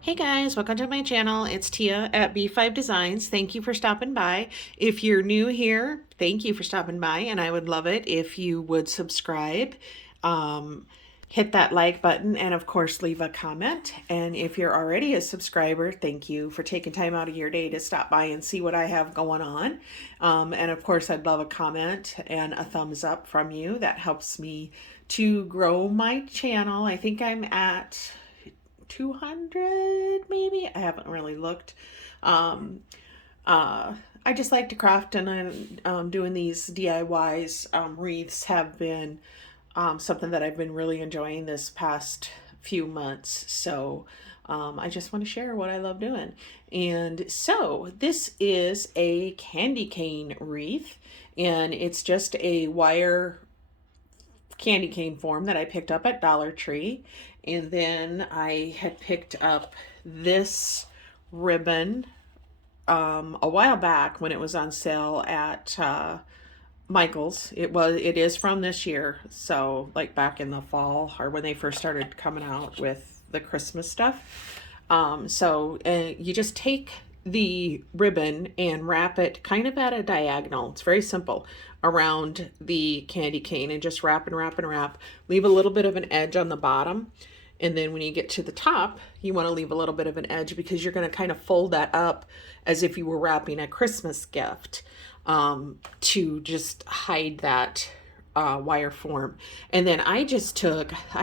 Hey guys, welcome to my channel. It's Tia at B5 Designs. Thank you for stopping by. If you're new here, thank you for stopping by, and I would love it if you would subscribe, um, hit that like button, and of course leave a comment. And if you're already a subscriber, thank you for taking time out of your day to stop by and see what I have going on. And of course, I'd love a comment and a thumbs up from you. That helps me to grow my channel. I think I'm at 200 maybe. I haven't really looked. um I just like to craft, and I'm doing these DIYs. Wreaths have been something that I've been really enjoying this past few months, so I just want to share what I love doing. And so this is a candy cane wreath, and it's just a wire candy cane form that I picked up at Dollar Tree. And then I had picked up this ribbon a while back when it was on sale at Michael's. It is from this year, so like back in the fall or when they first started coming out with the Christmas stuff. You just take the ribbon and wrap it kind of at a diagonal. It's very simple, around the candy cane, and just wrap and wrap and wrap. Leave a little bit of an edge on the bottom. And then when you get to the top, you want to leave a little bit of an edge because you're going to kind of fold that up as if you were wrapping a Christmas gift, to just hide that wire form. And then I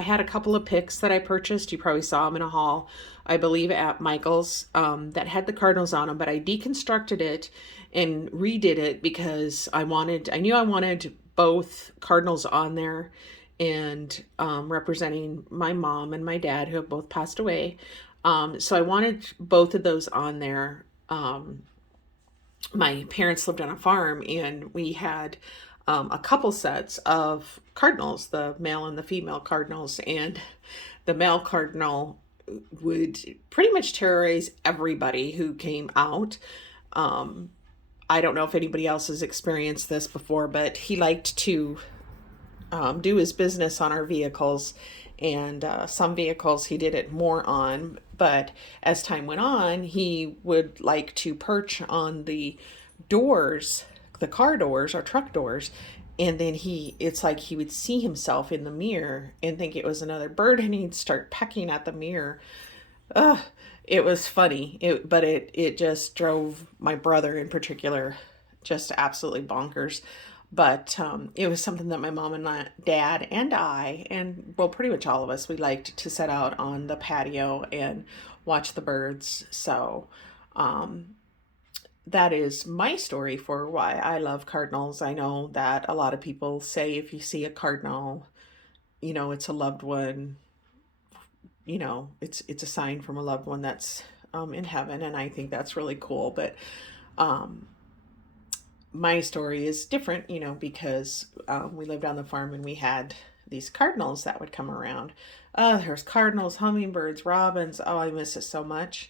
had a couple of picks that I purchased. You probably saw them in a haul, I believe, at Michael's, that had the cardinals on them, but I deconstructed it and redid it because I knew I wanted both cardinals on there, and representing my mom and my dad, who have both passed away. So I wanted both of those on there. My parents lived on a farm, and we had a couple sets of cardinals, the male and the female cardinals, and the male cardinal would pretty much terrorize everybody who came out. I don't know if anybody else has experienced this before, but he liked to do his business on our vehicles, and some vehicles he did it more on. But as time went on, he would like to perch on the doors, the car doors or truck doors, and then it's like he would see himself in the mirror and think it was another bird, and he'd start pecking at the mirror. Ugh, it was funny. It just drove my brother in particular just absolutely bonkers. But it was something that my mom and my dad and I, and well, pretty much all of us, we liked to sit out on the patio and watch the birds. So um, that is my story for why I love cardinals. I know that a lot of people say if you see a cardinal, it's a loved one. It's a sign from a loved one that's in heaven, and I think that's really cool. But um, my story is different, because we lived on the farm and we had these cardinals that would come around. There's cardinals, hummingbirds, robins. Oh, I miss it so much.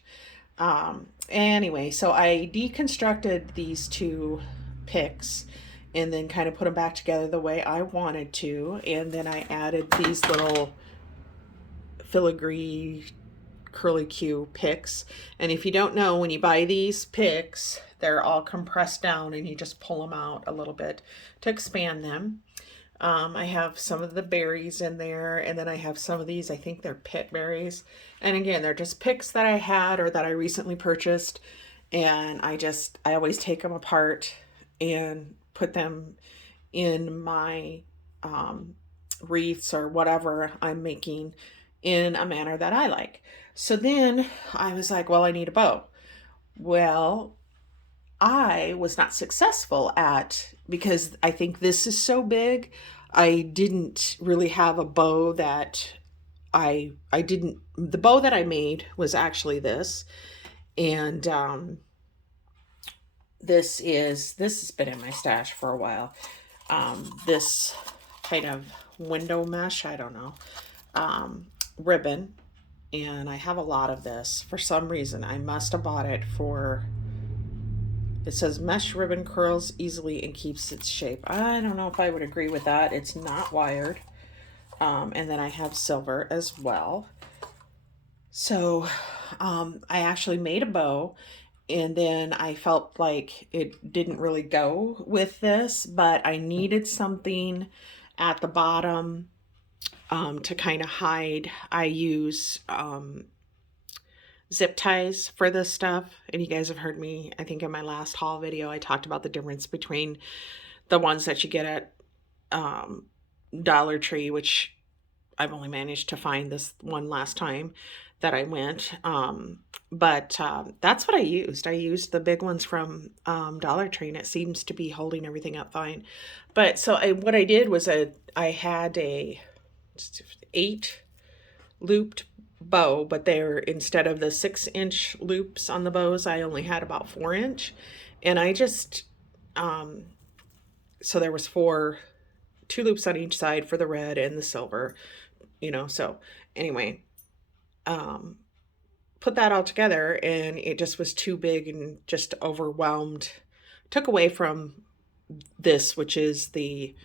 Anyway, so I deconstructed these two picks and then kind of put them back together the way I wanted to. And then I added these little filigree curly Q picks. And if you don't know, when you buy these picks, they're all compressed down and you just pull them out a little bit to expand them. I have some of the berries in there, and then I have some of these, I think they're pit berries. And again, they're just picks that I had or that I recently purchased. And I always take them apart and put them in my wreaths or whatever I'm making in a manner that I like. So then I was like, well, I need a bow. Well, I was not successful because I think this is so big. I didn't really have a bow that I didn't the bow that I made was actually this. And this has been in my stash for a while. This kind of window mesh, I don't know, ribbon, and I have a lot of this. For some reason, I must have bought it for, it says mesh ribbon curls easily and keeps its shape. I don't know if I would agree with that. It's not wired. And then I have silver as well. So I actually made a bow, and then I felt like it didn't really go with this, but I needed something at the bottom to kind of hide. I use zip ties for this stuff, and you guys have heard me, I think in my last haul video, I talked about the difference between the ones that you get at um, Dollar Tree, which I've only managed to find this one last time that I went. But that's what I used. I used the big ones from Dollar Tree, and it seems to be holding everything up fine. But so what I did was I had a 8 looped bow, but they're, instead of the 6-inch loops on the bows, I only had about 4-inch. And I just, so there was 2 loops on each side for the red and the silver, so anyway, put that all together, and it just was too big and just overwhelmed, took away from this, which is the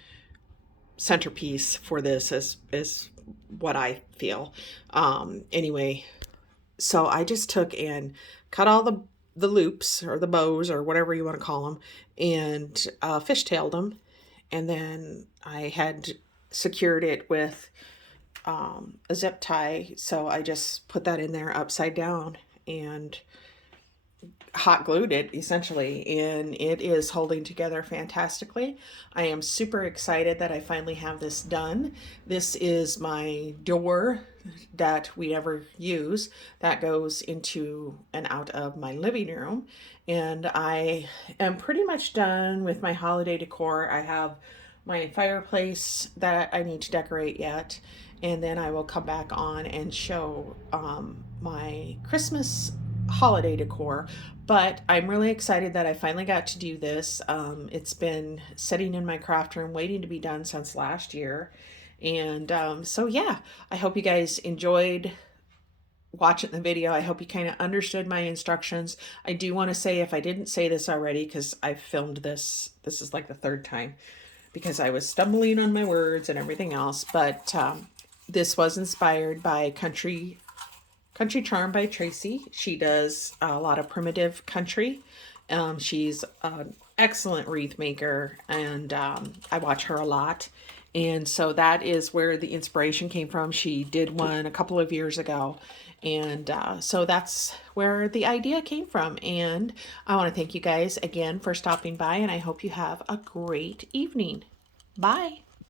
centerpiece for this, is what I feel. Anyway, so I just took and cut all the loops, or the bows, or whatever you want to call them, and fishtailed them, and then I had secured it with a zip tie. So I just put that in there upside down and hot glued it, essentially, and it is holding together fantastically. I am super excited that I finally have this done. This is my door that we never use, that goes into and out of my living room, and I am pretty much done with my holiday decor. I have my fireplace that I need to decorate yet, and then I will come back on and show my Christmas holiday decor. But I'm really excited that I finally got to do this. It's been sitting in my craft room waiting to be done since last year. And so yeah, I hope you guys enjoyed watching the video. I hope you kind of understood my instructions. I do want to say, if I didn't say this already, because I filmed this is like the 3rd time, because I was stumbling on my words and everything else, but this was inspired by Country Charm by Tracy. She does a lot of primitive country. She's an excellent wreath maker, and I watch her a lot. And so that is where the inspiration came from. She did one a couple of years ago, and so that's where the idea came from. And I want to thank you guys again for stopping by, and I hope you have a great evening. Bye.